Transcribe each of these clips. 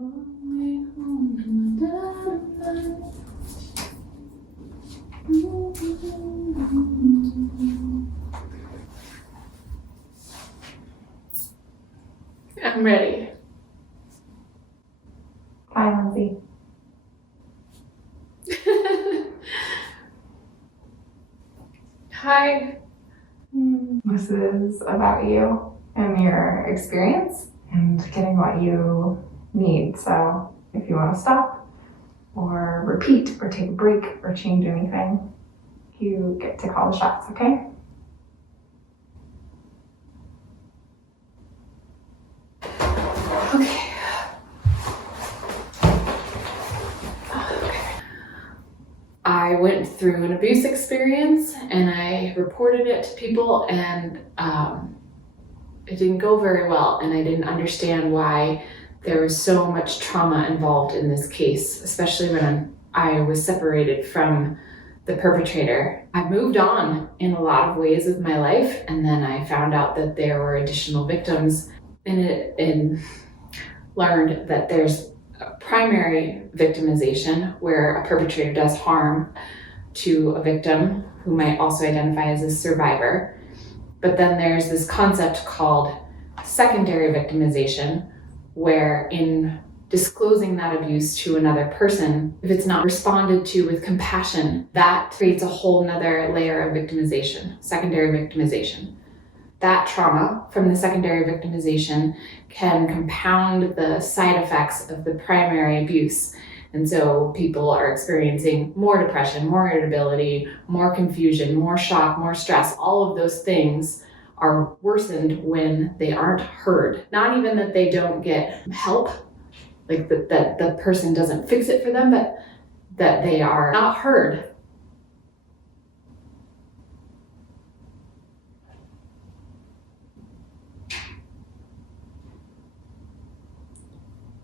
I'm ready. Hi, Lindsay. Hi. This is about you and your experience and getting what you need. So if you want to stop or repeat or take a break or change anything, you get to call the shots, okay? Okay. I went through an abuse experience and I reported it to people, and it didn't go very well, and I didn't understand why there was so much trauma involved in this case, especially when I was separated from the perpetrator. I moved on in a lot of ways of my life, and then I found out that there were additional victims and learned that there's a primary victimization where a perpetrator does harm to a victim who might also identify as a survivor. But then there's this concept called secondary victimization, where in disclosing that abuse to another person, if it's not responded to with compassion, that creates a whole nother layer of victimization, secondary victimization. That trauma from the secondary victimization can compound the side effects of the primary abuse. And so people are experiencing more depression, more irritability, more confusion, more shock, more stress. All of those things are worsened when they aren't heard. Not even that they don't get help, like that the person doesn't fix it for them, but that they are not heard.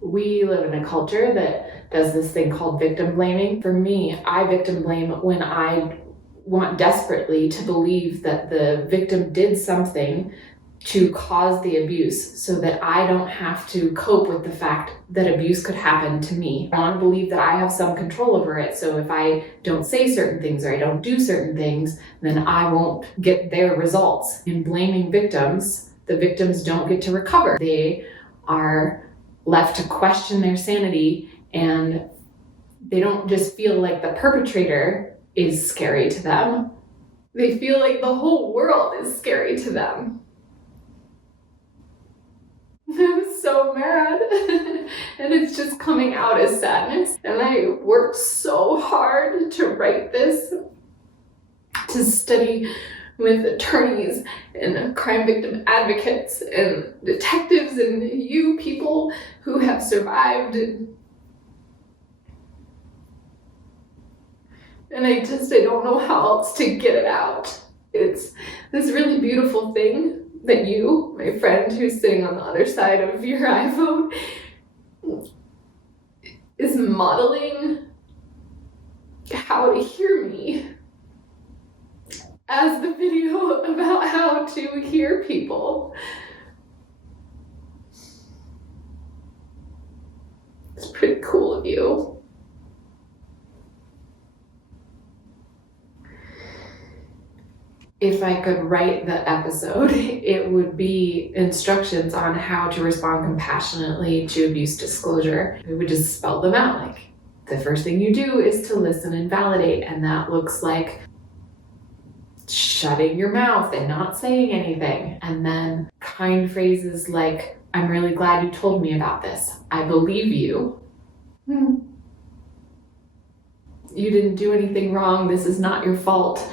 We live in a culture that does this thing called victim blaming. For me, I victim blame when I want desperately to believe that the victim did something to cause the abuse so that I don't have to cope with the fact that abuse could happen to me. I want to believe that I have some control over it, so if I don't say certain things or I don't do certain things, then I won't get their results. In blaming victims, the victims don't get to recover. They are left to question their sanity, and they don't just feel like the perpetrator is scary to them. They feel like the whole world is scary to them. I'm so mad, and it's just coming out as sadness. And I worked so hard to write this, to study with attorneys and crime victim advocates and detectives and you people who have survived. And I don't know how else to get it out. It's this really beautiful thing that you, my friend who's sitting on the other side of your iPhone, is modeling how to hear me as the video about how to hear people. It's pretty cool of you. If I could write the episode, it would be instructions on how to respond compassionately to abuse disclosure. It would just spell them out, like, the first thing you do is to listen and validate, and that looks like shutting your mouth and not saying anything. And then kind phrases like, I'm really glad you told me about this. I believe you. You didn't do anything wrong. This is not your fault.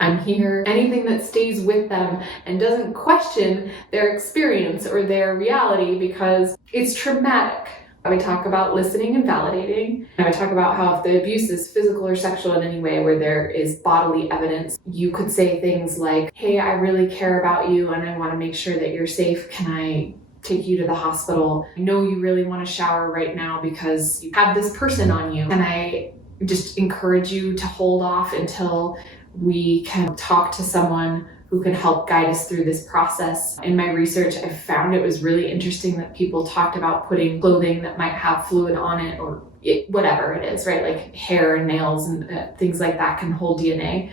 I'm here. Anything that stays with them and doesn't question their experience or their reality because it's traumatic. I talk about listening and validating. I talk about how if the abuse is physical or sexual in any way where there is bodily evidence, you could say things like, hey, I really care about you and I want to make sure that you're safe. Can I take you to the hospital? I know you really want to shower right now because you have this person on you. And I just encourage you to hold off until we can talk to someone who can help guide us through this process. In my research, I found it was really interesting that people talked about putting clothing that might have fluid on it, or whatever it is, right? Like hair and nails and things like that can hold DNA.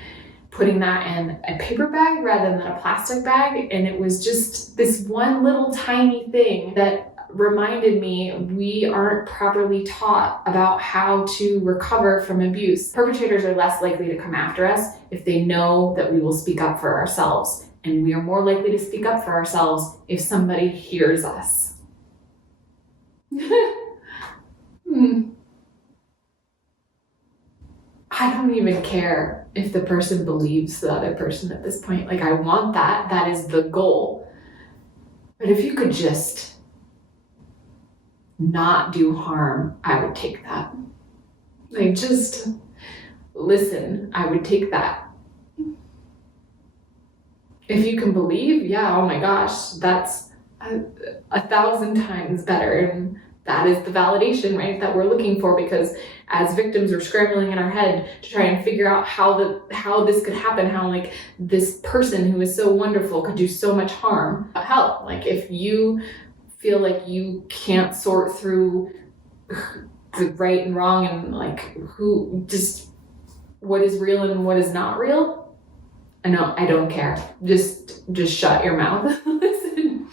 Putting that in a paper bag rather than a plastic bag. And it was just this one little tiny thing that reminded me we aren't properly taught about how to recover from abuse. Perpetrators are less likely to come after us if they know that we will speak up for ourselves. And we are more likely to speak up for ourselves if somebody hears us. I don't even care if the person believes the other person at this point. Like, I want that. That is the goal. But if you could just not do harm, I would take that. Like, just listen, I would take that. If you can believe, yeah, oh my gosh, that's 1,000 times better. And that is the validation, right, that we're looking for, because as victims, we're scrambling in our head to try and figure out how this could happen, how like this person who is so wonderful could do so much harm. Hell, like if you feel like you can't sort through the right and wrong and like what is real and what is not real, I don't care. Just shut your mouth. Listen.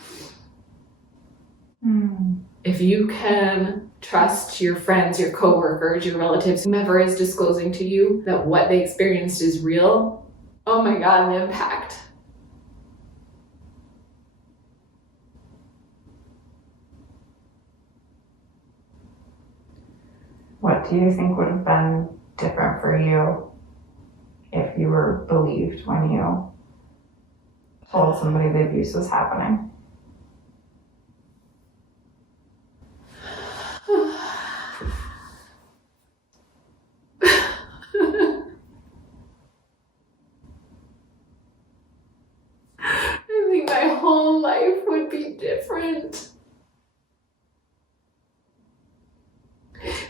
If you can trust your friends, your coworkers, your relatives, whomever is disclosing to you that what they experienced is real, oh my God, the impact. What do you think would have been different for you if you were believed when you told somebody the abuse was happening? I think my whole life would be different.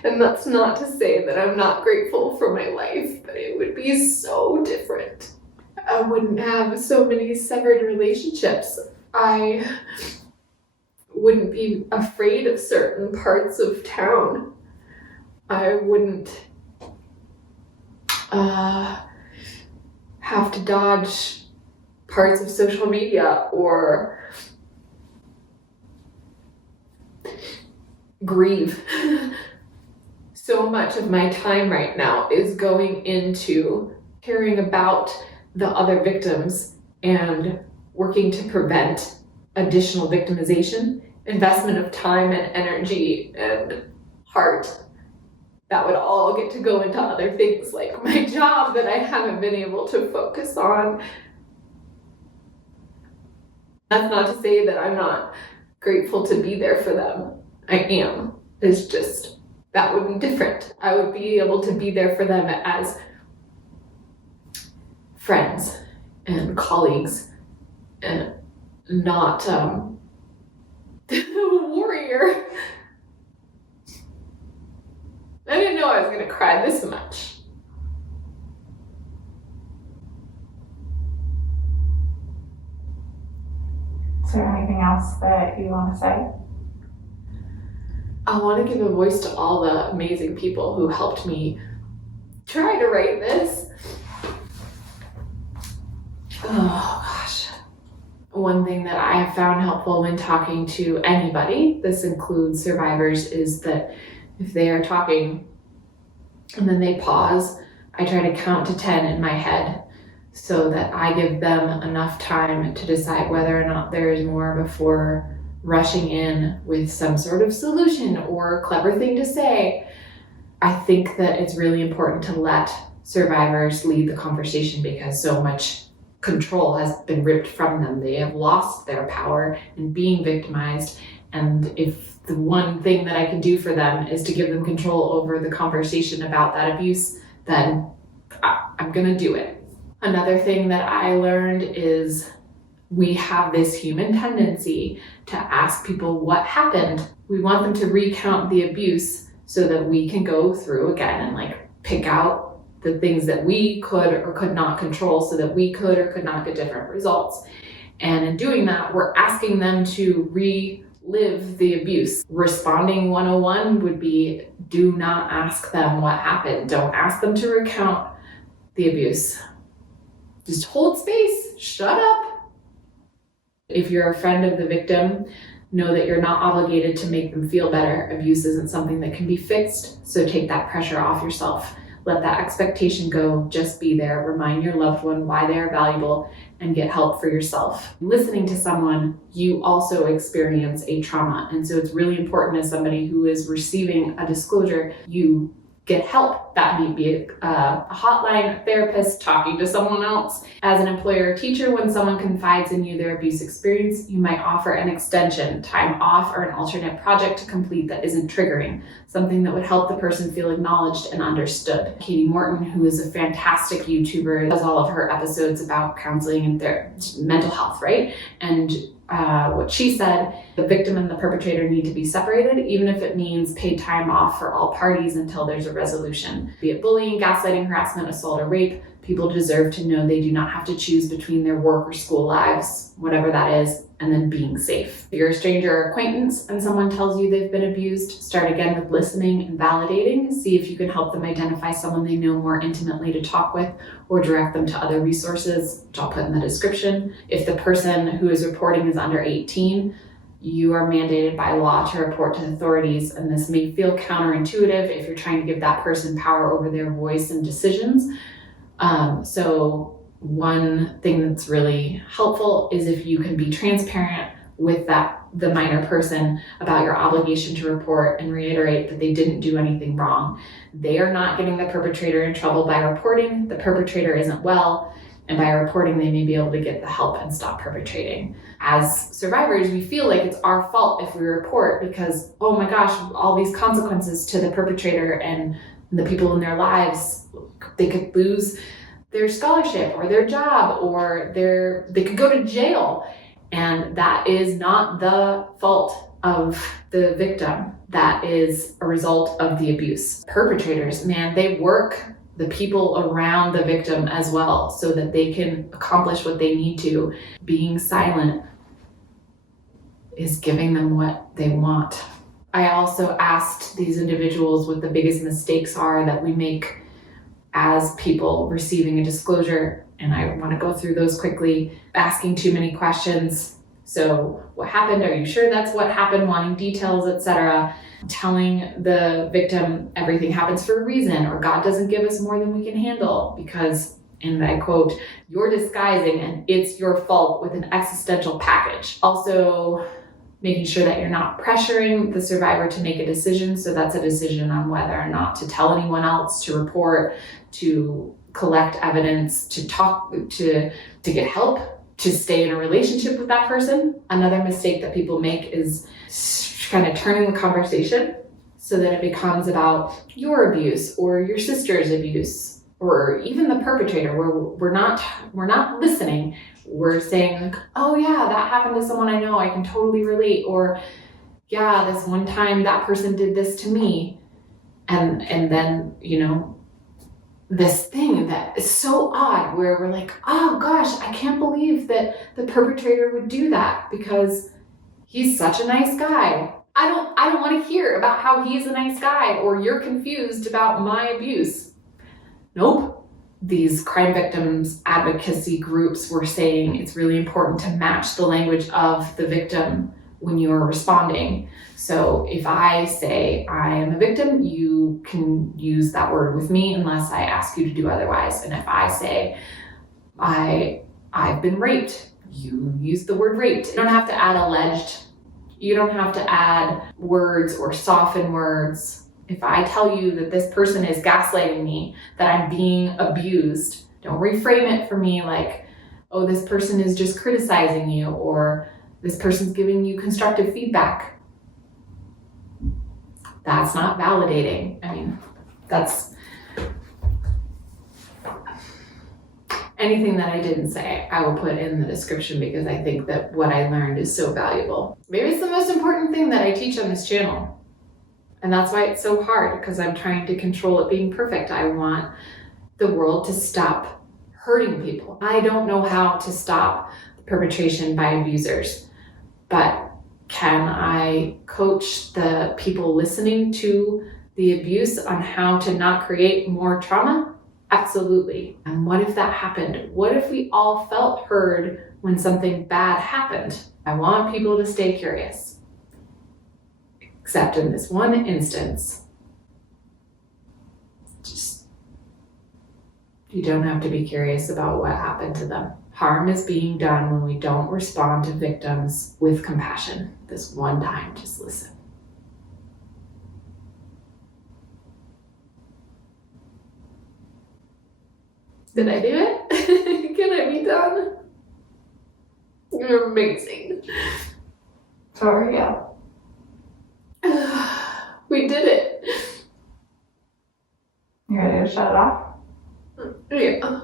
And that's not to say that I'm not grateful for my life, but it would be so different. I wouldn't have so many severed relationships. I wouldn't be afraid of certain parts of town. I wouldn't have to dodge parts of social media or grieve. So much of my time right now is going into caring about the other victims and working to prevent additional victimization, investment of time and energy and heart that would all get to go into other things like my job that I haven't been able to focus on. That's not to say that I'm not grateful to be there for them. I am. It's just, that would be different. I would be able to be there for them as friends and colleagues and not a warrior. I didn't know I was going to cry this much. Is there anything else that you want to say? I want to give a voice to all the amazing people who helped me try to write this. Oh gosh. One thing that I have found helpful when talking to anybody, this includes survivors, is that if they are talking and then they pause, I try to count to 10 in my head so that I give them enough time to decide whether or not there is more before rushing in with some sort of solution or clever thing to say. I think that it's really important to let survivors lead the conversation because so much control has been ripped from them. They have lost their power in being victimized. And if the one thing that I can do for them is to give them control over the conversation about that abuse, then I'm gonna do it. Another thing that I learned is we have this human tendency to ask people what happened. We want them to recount the abuse so that we can go through again and like pick out the things that we could or could not control so that we could or could not get different results. And in doing that, we're asking them to relive the abuse. Responding 101 would be, do not ask them what happened. Don't ask them to recount the abuse. Just hold space, shut up. If you're a friend of the victim, know that you're not obligated to make them feel better. Abuse isn't something that can be fixed, so take that pressure off yourself. Let that expectation go, just be there. Remind your loved one why they are valuable and get help for yourself. Listening to someone, you also experience a trauma. And so it's really important as somebody who is receiving a disclosure, you get help. That may be a hotline, a therapist, talking to someone else. As an employer or teacher, when someone confides in you their abuse experience, you might offer an extension, time off, or an alternate project to complete that isn't triggering, something that would help the person feel acknowledged and understood. KATI Morton, who is a fantastic YouTuber, does all of her episodes about counseling and their mental health, right? And what she said, the victim and the perpetrator need to be separated, even if it means paid time off for all parties until there's a resolution. Be it bullying, gaslighting, harassment, assault, or rape, people deserve to know they do not have to choose between their work or school lives, whatever that is, and then being safe. If you're a stranger or acquaintance and someone tells you they've been abused, start again with listening and validating. See if you can help them identify someone they know more intimately to talk with, or direct them to other resources, which I'll put in the description. If the person who is reporting is under 18, you are mandated by law to report to authorities, and this may feel counterintuitive if you're trying to give that person power over their voice and decisions. So one thing that's really helpful is if you can be transparent with the minor person about your obligation to report and reiterate that they didn't do anything wrong. They are not getting the perpetrator in trouble by reporting. The perpetrator isn't well, and by reporting they may be able to get the help and stop perpetrating. As survivors, we feel like it's our fault if we report because, oh my gosh, all these consequences to the perpetrator and the people in their lives. They could lose their scholarship or their job, or they could go to jail. And that is not the fault of the victim. That is a result of the abuse. Perpetrators, man, they work the people around the victim as well so that they can accomplish what they need to. Being silent is giving them what they want. I also asked these individuals what the biggest mistakes are that we make as people receiving a disclosure, and I want to go through those quickly. Asking too many questions. So what happened? Are you sure that's what happened? Wanting details, etc. Telling the victim everything happens for a reason, or God doesn't give us more than we can handle because, and I quote, you're disguising and it's your fault with an existential package. Also, making sure that you're not pressuring the survivor to make a decision. So that's a decision on whether or not to tell anyone else, to report, to collect evidence, to talk, to get help, to stay in a relationship with that person. Another mistake that people make is kind of turning the conversation so that it becomes about your abuse or your sister's abuse or even the perpetrator, where we're not listening. We're saying like, oh yeah, that happened to someone I know, I can totally relate. Or yeah, this one time that person did this to me. And then, this thing that is so odd where we're like, oh gosh, I can't believe that the perpetrator would do that because he's such a nice guy. I don't want to hear about how he's a nice guy or you're confused about my abuse. Nope. These crime victims advocacy groups were saying it's really important to match the language of the victim when you're responding. So if I say I am a victim, you can use that word with me unless I ask you to do otherwise. And if I say I've been raped, you use the word raped. You don't have to add alleged. You don't have to add words or soften words. If I tell you that this person is gaslighting me, that I'm being abused, don't reframe it for me like, oh, this person is just criticizing you, or this person's giving you constructive feedback. That's not validating. I mean, that's anything that I didn't say, I will put in the description because I think that what I learned is so valuable. Maybe it's the most important thing that I teach on this channel. And that's why it's so hard, because I'm trying to control it being perfect. I want the world to stop hurting people. I don't know how to stop perpetration by abusers, but can I coach the people listening to the abuse on how to not create more trauma? Absolutely. And what if that happened? What if we all felt heard when something bad happened? I want people to stay curious. Except in this one instance, you don't have to be curious about what happened to them. Harm is being done when we don't respond to victims with compassion. This one time, just listen. Did I do it? Can I be done? You're amazing. Sorry, yeah. We did it. You ready to shut it off? Yeah.